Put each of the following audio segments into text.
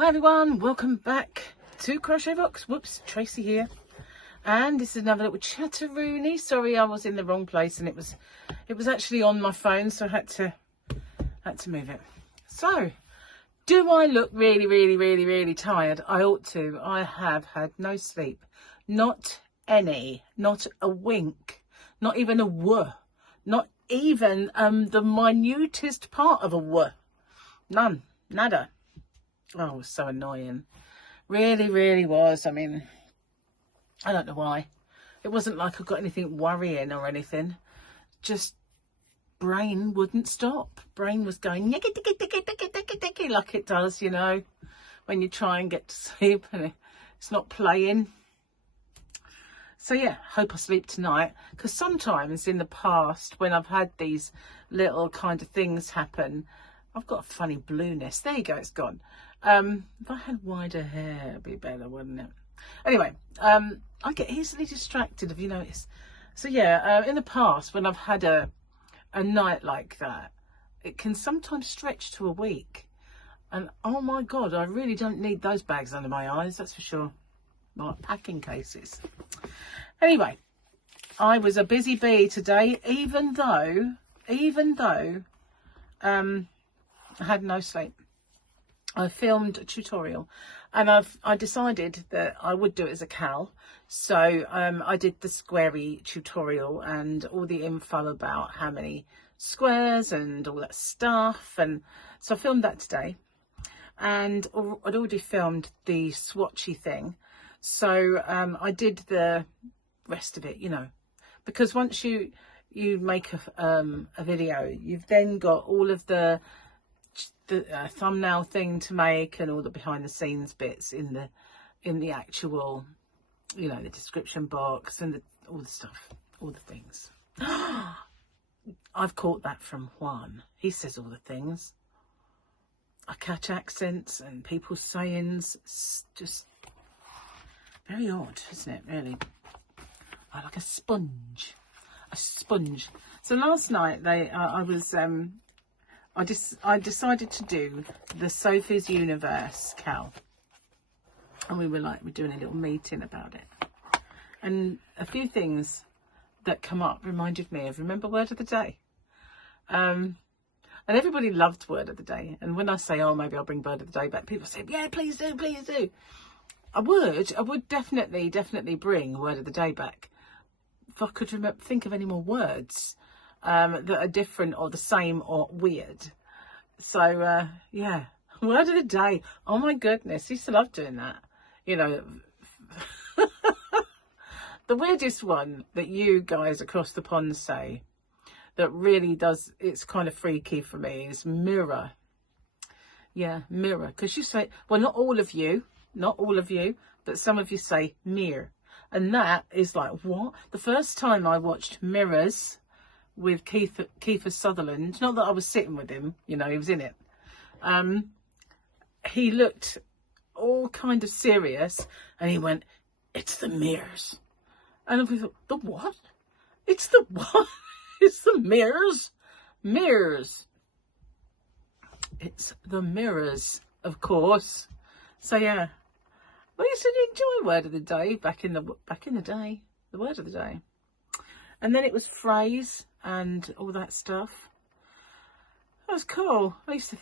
Hi everyone, welcome back to Crochet Box. Whoops, Tracy here. And this is another little chatteroony. Sorry, I was in the wrong place and it was actually on my phone, so I had to move it. So, do I look really tired? I ought to. I have had no sleep. Not any. Not a wink. Not even a woo. Not even the minutest part of a woo. None. Nada. Oh, it was so annoying. Really was. I mean, I don't know why. It wasn't like I got anything worrying or anything. Just brain wouldn't stop. Brain was going like it does, you know, when you try and get to sleep and it's not playing. So yeah, hope I sleep tonight, because sometimes in the past when I've had these little kind of things happen, I've got a funny blueness. There you go, it's gone. If I had wider hair, it'd be better, wouldn't it? Anyway, I get easily distracted, have you noticed? So yeah, in the past when I've had a night like that, it can sometimes stretch to a week. And oh my God, I really don't need those bags under my eyes, that's for sure. Like packing cases. Anyway, I was a busy bee today, even though I had no sleep. I filmed a tutorial and I decided that I would do it as a cal. So I did the squarey tutorial and all the info about how many squares and all that stuff, and so I filmed that today. And I'd already filmed the swatchy thing, so I did the rest of it, you know, because once you make a video, you've then got all of the thumbnail thing to make and all the behind the scenes bits in the actual, you know, the description box and all the stuff, all the things. I've caught that from Juan. He says all the things. I catch accents and people's sayings. It's just very odd, isn't it, really? I'm like a sponge. So last night I decided to do the Sophie's Universe cal, and we're doing a little meeting about it, and a few things that come up reminded me of remember word of the day, and everybody loved word of the day. And when I say, oh, maybe I'll bring word of the day back, people say, yeah, please do. I would definitely bring word of the day back if I could think of any more words that are different or the same or weird. So yeah, word of the day. Oh my goodness, I used to love doing that, you know. The weirdest one that you guys across the pond say that really does, it's kind of freaky for me, is mirror. Yeah, mirror, because you say, well, not all of you, but some of you say mirror, and that is like, what? The first time I watched Mirrors with Kiefer Sutherland, not that I was sitting with him, you know, he was in it, he looked all kind of serious and he went, it's the mirrors. And I thought, the what? It's the what? It's the mirrors. It's the mirrors, of course. So yeah, I used to enjoy word of the day back in the day, the word of the day. And then it was phrase and all that stuff. That was cool. I used to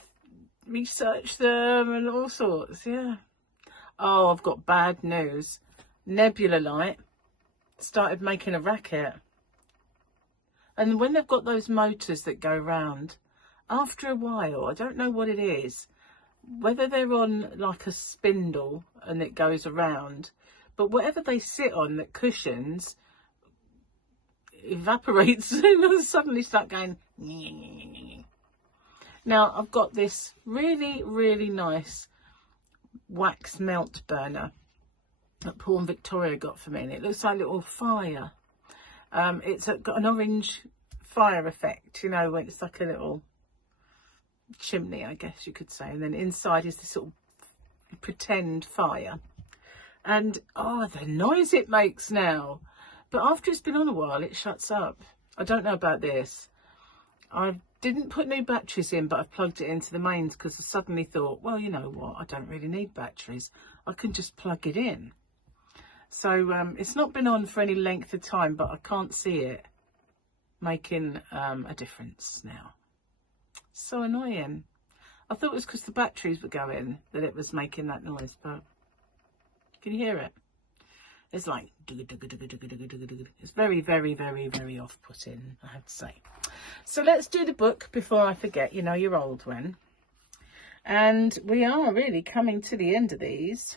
research them and all sorts, yeah. Oh, I've got bad news. Nebula Light started making a racket. And when they've got those motors that go round, after a while, I don't know what it is, whether they're on like a spindle and it goes around, but whatever they sit on that cushions evaporates and suddenly start going. Now I've got this really nice wax melt burner that Paul and Victoria got for me, and it looks like a little fire. It's got an orange fire effect, you know, when it's like a little chimney, I guess you could say, and then inside is this sort of pretend fire. And oh, the noise it makes now. But after it's been on a while, it shuts up. I don't know about this. I've didn't put new batteries in, but I've plugged it into the mains because I suddenly thought, well, you know what, I don't really need batteries. I can just plug it in. So it's not been on for any length of time, but I can't see it making a difference now. So annoying. I thought it was because the batteries were going that it was making that noise, but can you hear it? It's like, it's very, very, very, very off-putting, I have to say. So let's do the book before I forget. You know, you're old when. And we are really coming to the end of these.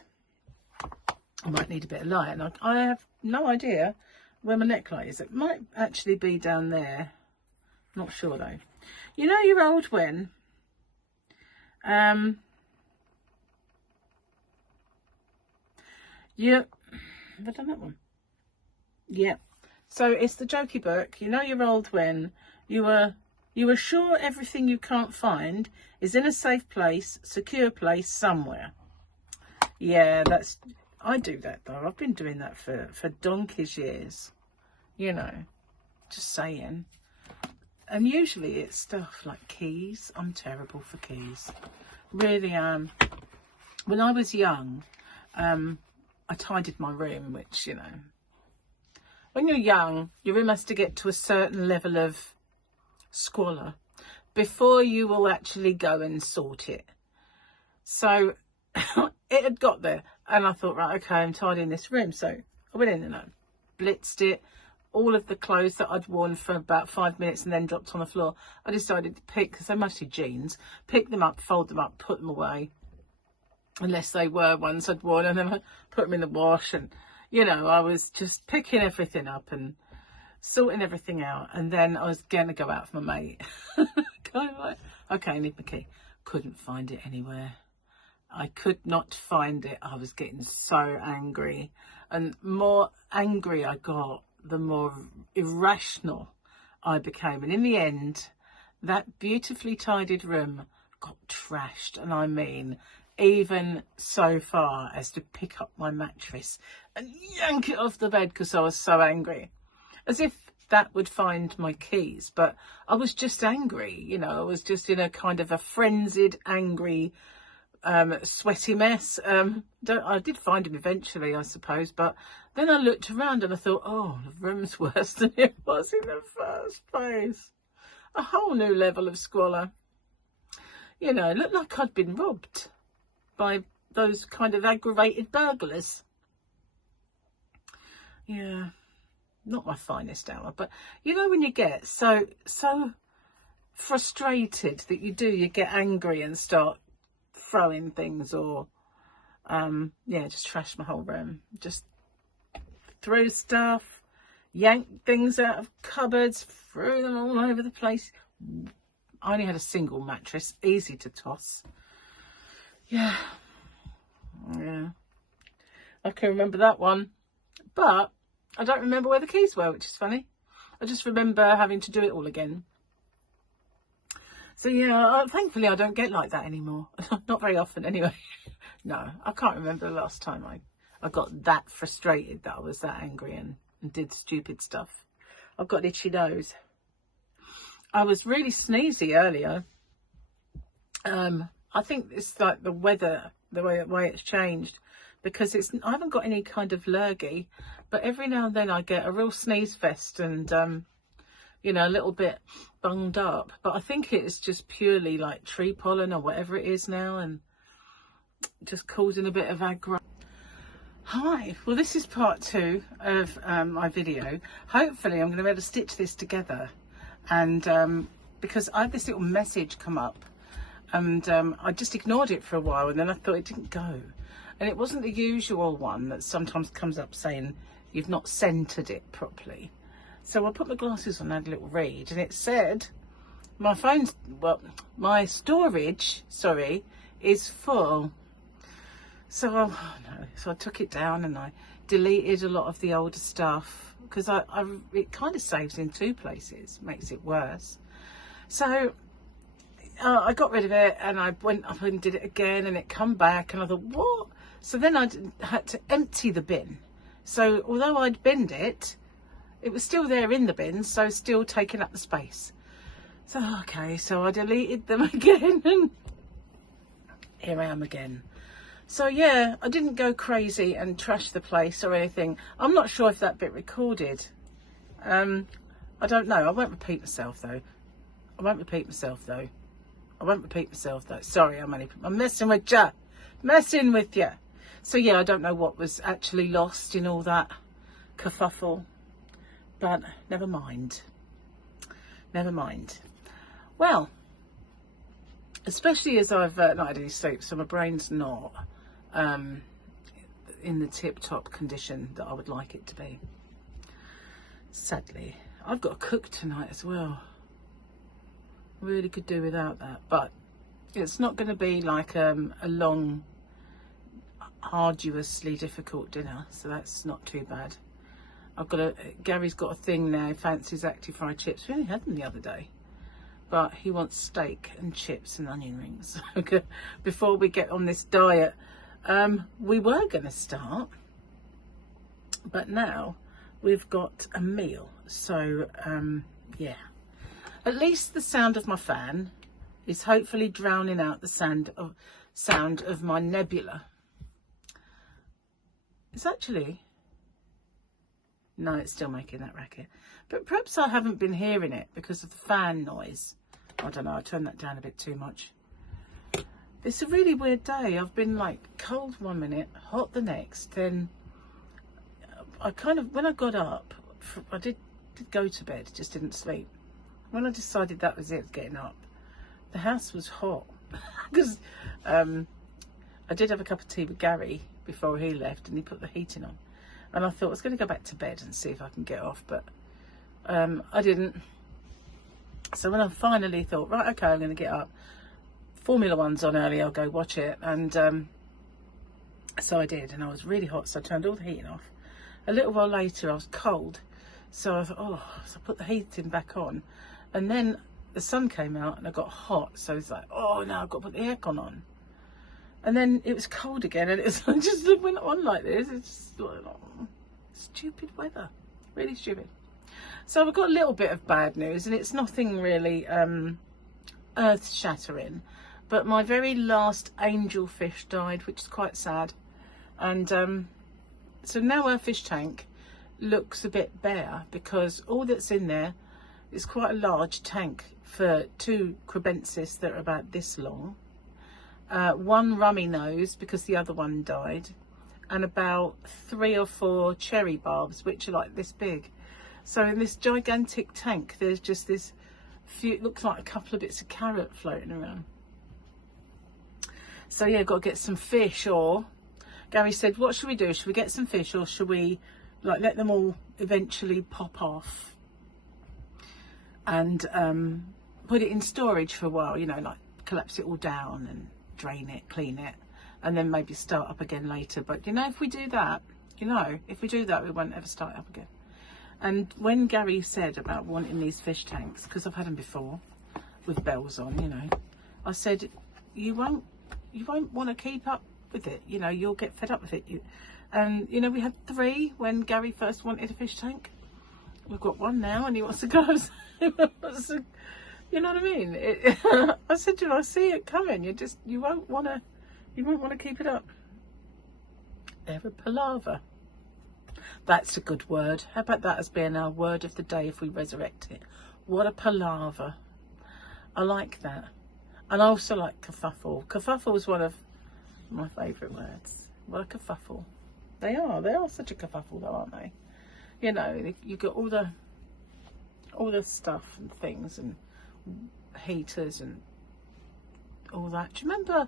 I might need a bit of light, and I have no idea where my necklight is. It might actually be down there. Not sure though. You know, you're old when. Yeah. Have I done that one? Yeah. So it's the jokey book. You know you're old when you are sure everything you can't find is in a safe place, secure place somewhere. Yeah, I do that though. I've been doing that for donkey's years. You know, just saying. And usually it's stuff like keys. I'm terrible for keys. Really am. When I was young, I tidied my room, which, you know, when you're young, your room has to get to a certain level of squalor before you will actually go and sort it. So it had got there, and I thought, right, okay, I'm tidying this room. So I went in and I blitzed it. All of the clothes that I'd worn for about 5 minutes and then dropped on the floor, I decided to pick, because they're mostly jeans, pick them up, fold them up, put them away. Unless they were ones I'd worn, and then I put them in the wash. And, you know, I was just picking everything up and sorting everything out. And then I was going to go out with my mate. Kind of like, okay, I need my key. Couldn't find it anywhere. I could not find it. I was getting so angry. And more angry I got, the more irrational I became. And in the end, that beautifully tidied room got trashed. And I mean, even so far as to pick up my mattress and yank it off the bed because I was so angry. As if that would find my keys. But I was just angry, you know, I was just in a kind of a frenzied, angry, sweaty mess. I did find him eventually, I suppose, but then I looked around and I thought, oh, the room's worse than it was in the first place. A whole new level of squalor. You know, it looked like I'd been robbed by those kind of aggravated burglars. Yeah, not my finest hour, but you know when you get so frustrated that you get angry and start throwing things, or yeah, just trash my whole room, just threw stuff, yanked things out of cupboards, threw them all over the place. I only had a single mattress, easy to toss. Yeah, I can remember that one, but I don't remember where the keys were, which is funny. I just remember having to do it all again. So yeah, thankfully I don't get like that anymore. Not very often anyway. No, I can't remember the last time I got that frustrated, that I was that angry and did stupid stuff. I've got an itchy nose. I was really sneezy earlier. I think it's like the weather, the way it's changed, because I haven't got any kind of lurgy, but every now and then I get a real sneeze fest and you know, a little bit bunged up. But I think it's just purely like tree pollen or whatever it is now, and just causing a bit of aggro. Hi, well this is part 2 of my video. Hopefully I'm going to be able to stitch this together, and because I had this little message come up, and I just ignored it for a while, and then I thought it didn't go, and it wasn't the usual one that sometimes comes up saying you've not centered it properly. So I put my glasses on and had a little read, and it said my phone's, well, my storage, sorry, is full. So, oh no, so I took it down and I deleted a lot of the older stuff, because it kind of saves in 2 places, makes it worse. So I got rid of it, and I went up and did it again, and it come back, and I thought, what? So then I had to empty the bin. So although I'd binned it, it was still there in the bin, so still taking up the space. So, okay, so I deleted them again and here I am again. So yeah, I didn't go crazy and trash the place or anything. I'm not sure if that bit recorded. I don't know. I won't repeat myself though. Sorry, I'm messing with you. So yeah, I don't know what was actually lost in all that kerfuffle, but never mind. Well, especially as I've not had any sleep, so my brain's not in the tip-top condition that I would like it to be. Sadly, I've got to cook tonight as well. Really could do without that, but it's not going to be like a long, arduously difficult dinner, so that's not too bad. Gary's got a thing now. He fancies active fried chips. We only had them the other day, but he wants steak and chips and onion rings. Before we get on this diet, we were going to start, but now we've got a meal. So yeah, at least the sound of my fan is hopefully drowning out the sound of my nebula. It's actually, no, it's still making that racket, but perhaps I haven't been hearing it because of the fan noise. I don't know, I turned that down a bit too much. It's a really weird day. I've been like cold one minute, hot the next. Then I kind of, when I got up, I did go to bed, just didn't sleep. When I decided that was it, getting up, the house was hot because I did have a cup of tea with Gary before he left and he put the heating on, and I thought I was going to go back to bed and see if I can get off, but I didn't. So when I finally thought, right, okay, I'm going to get up, Formula One's on early, I'll go watch it, and so I did, and I was really hot, so I turned all the heating off. A little while later I was cold, so I thought, oh, so I put the heating back on, and then the sun came out and I got hot, so it's like, oh no, I've got to put the aircon on. And then it was cold again, and it was just went on like this. It's just like, oh, stupid weather, really stupid. So I've got a little bit of bad news, and it's nothing really earth-shattering, but my very last angelfish died, which is quite sad. And so now our fish tank looks a bit bare because all that's in there is quite a large tank for 2 crebensis that are about this long. 1 rummy nose because the other one died, and about 3 or 4 cherry barbs which are like this big. So in this gigantic tank there's just this few, it looks like a couple of bits of carrot floating around. So yeah, got to get some fish, or Gary said, what should we do? Should we get some fish, or should we like let them all eventually pop off and put it in storage for a while, you know, like collapse it all down and drain it, clean it, and then maybe start up again later. But you know, if we do that, we won't ever start up again. And when Gary said about wanting these fish tanks, because I've had them before with bells on, you know, I said, you won't want to keep up with it, you know, you'll get fed up with it. And you know, we had 3 when Gary first wanted a fish tank. We've got 1 now, and he wants to go. You know what I mean? I said to him, I see it coming. You won't want to keep it up. They're a palaver. That's a good word. How about that as being our word of the day if we resurrect it? What a palaver. I like that. And I also like kerfuffle. Kerfuffle is one of my favourite words. What a kerfuffle. They are such a kerfuffle though, aren't they? You know, you got all the stuff and things and heaters and all that. Do you remember,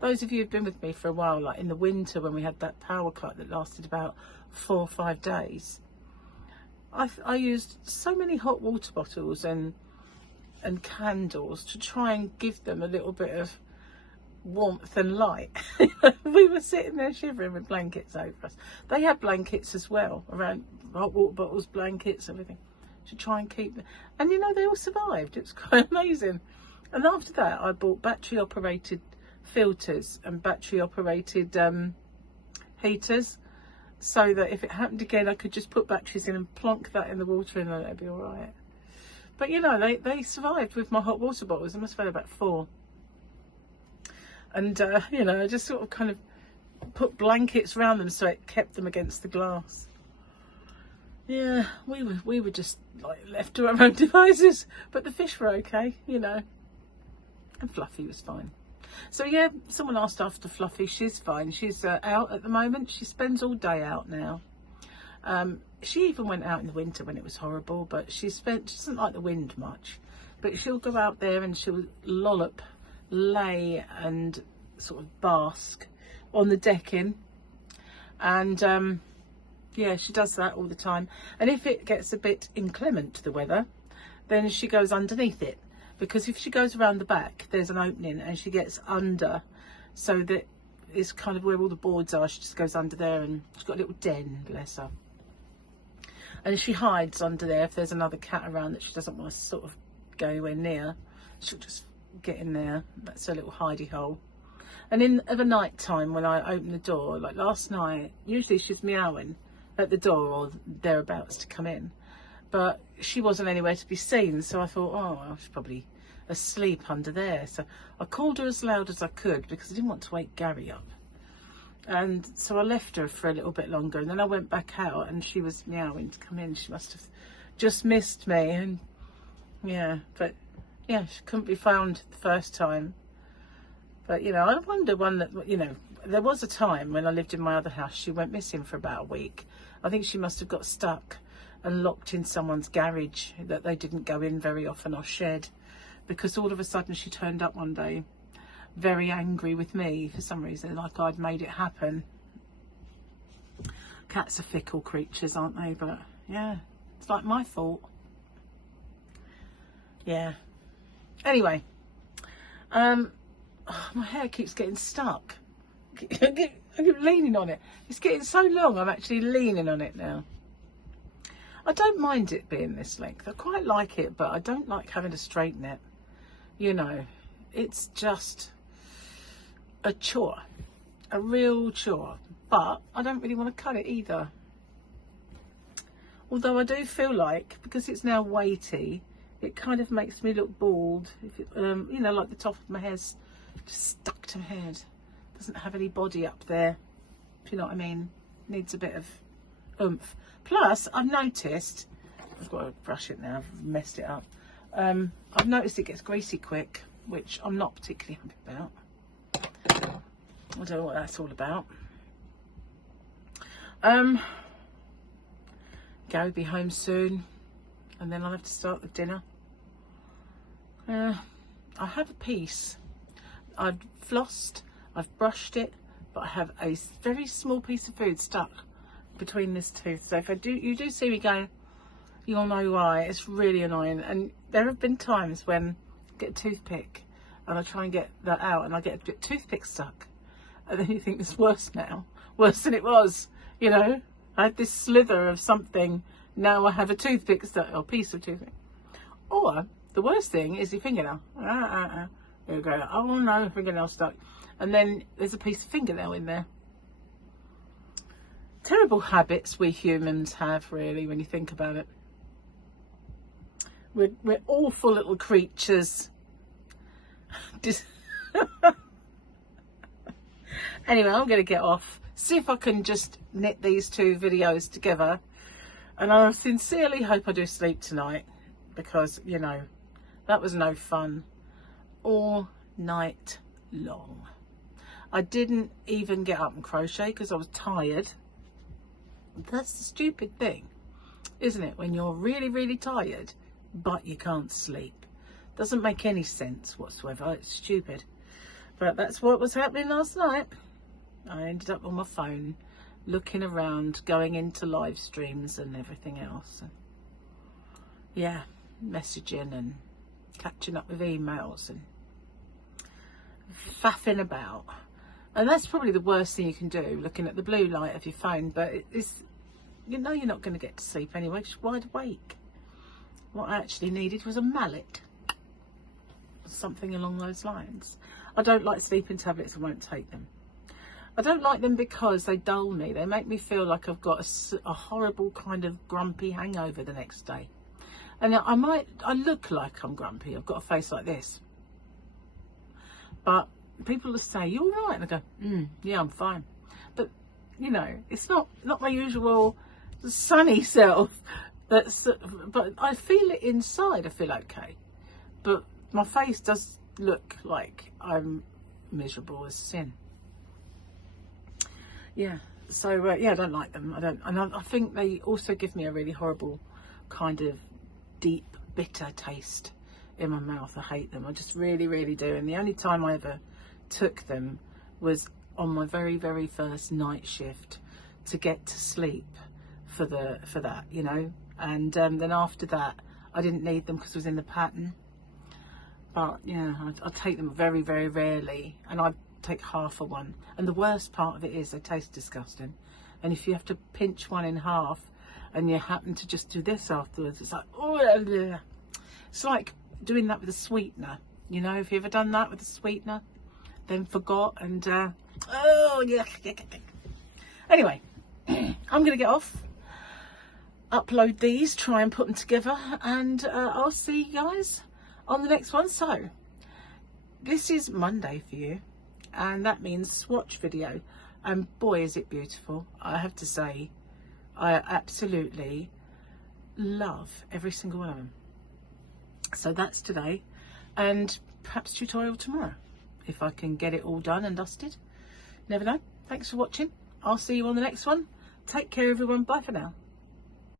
those of you who've been with me for a while, like in the winter when we had that power cut that lasted about 4 or 5 days? I used so many hot water bottles and candles to try and give them a little bit of warmth and light. We were sitting there shivering with blankets over us. They had blankets as well, around hot water bottles, blankets, everything, to try and keep them. And you know, they all survived. It was quite amazing. And after that I bought battery operated filters and battery operated heaters, so that if it happened again I could just put batteries in and plonk that in the water and then it'd be all right. But you know, they survived with my hot water bottles. I must have had about 4. And you know, I just sort of kind of put blankets around them so it kept them against the glass. Yeah, we were just like left to our own devices, but the fish were okay, you know, and Fluffy was fine. So yeah, someone asked after Fluffy. She's fine. She's out at the moment. She spends all day out now. She even went out in the winter when it was horrible, but she doesn't like the wind much, but she'll go out there and she'll lollop, lay and sort of bask on the decking. And yeah, she does that all the time. And if it gets a bit inclement, the weather, then she goes underneath it, because if she goes around the back, there's an opening and she gets under, so that is kind of where all the boards are. She just goes under there, and she's got a little den, bless her. And she hides under there. If there's another cat around that she doesn't want to sort of go anywhere near, she'll just get in there. That's her little hidey hole. And of a night time, when I open the door, like last night, usually she's meowing at the door or thereabouts to come in, but she wasn't anywhere to be seen. So I thought, oh well, she's probably asleep under there. So I called her as loud as I could, because I didn't want to wake Gary up. And so I left her for a little bit longer, and then I went back out and she was meowing to come in. She must have just missed me. And yeah, but yeah, she couldn't be found the first time. But you know, I wonder you know, there was a time when I lived in my other house, she went missing for about a week. I think she must have got stuck and locked in someone's garage that they didn't go in very often, or shed, because all of a sudden she turned up one day very angry with me for some reason, like I'd made it happen. Cats are fickle creatures, aren't they? But yeah, it's like my fault. Yeah. Anyway, oh, my hair keeps getting stuck. I keep leaning on it. It's getting so long, I'm actually leaning on it now. I don't mind it being this length. I quite like it, but I don't like having to straighten it. You know, it's just a chore, a real chore. But I don't really want to cut it either. Although I do feel like, because it's now weighty, it kind of makes me look bald. If it, you know, like the top of my hair's just stuck to my head. Doesn't have any body up there, if you know what I mean. Needs a bit of oomph. Plus, I've noticed, I've got to brush it now, I've messed it up. I've noticed it gets greasy quick, which I'm not particularly happy about. I don't know what that's all about. Gary will be home soon, and then I'll have to start with dinner. I have a piece. I've flossed, I've brushed it, but I have a very small piece of food stuck between this tooth. So if you do see me going, you'll know why. It's really annoying. And there have been times when I get a toothpick and I try and get that out, and I get a bit toothpick stuck. And then you think it's worse now, worse than it was. You know, I had this slither of something. Now I have a toothpick stuck, or piece of toothpick. Or the worst thing is your fingernail. There you go. Oh no, fingernail stuck. And then there's a piece of fingernail in there. Terrible habits we humans have, really, when you think about it. We're awful little creatures. Anyway, I'm going to get off. See if I can just knit these 2 videos together. And I sincerely hope I do sleep tonight, because, you know, that was no fun all night long. I didn't even get up and crochet because I was tired. That's the stupid thing, isn't it? When you're really, really tired, but you can't sleep. Doesn't make any sense whatsoever. It's stupid. But that's what was happening last night. I ended up on my phone, looking around, going into live streams and everything else. And yeah, messaging and catching up with emails and faffing about. And that's probably the worst thing you can do, looking at the blue light of your phone. But it's, you know, you're not going to get to sleep anyway, because you're wide awake. What I actually needed was a mallet. Something along those lines. I don't like sleeping tablets. I won't take them. I don't like them because they dull me. They make me feel like I've got a horrible kind of grumpy hangover the next day. And I look like I'm grumpy. I've got a face like this. But people will say, "You all right?" And I go, "Yeah, I'm fine." But, you know, it's not my usual sunny self. But I feel it inside. I feel okay. But my face does look like I'm miserable as sin. Yeah. So, yeah, I don't like them. And I think they also give me a really horrible kind of deep, bitter taste in my mouth. I hate them. I just really, really do. And the only time I ever took them was on my very, very first night shift to get to sleep for that, you know. And then after that, I didn't need them because it was in the pattern. But yeah, I take them very, very rarely, and I take half of one. And the worst part of it is they taste disgusting. And if you have to pinch one in half, and you happen to just do this afterwards, it's like, oh, it's like doing that with a sweetener. You know, have you ever done that with a sweetener? Then forgot and oh yeah. Anyway, I'm gonna get off, upload these, try and put them together, and I'll see you guys on the next one. So this is Monday for you, and that means swatch video, and boy is it beautiful. I have to say, I absolutely love every single one of them. So that's today, and perhaps tutorial tomorrow if I can get it all done and dusted. Never know. Thanks for watching. I'll see you on the next one. Take care everyone. Bye for now.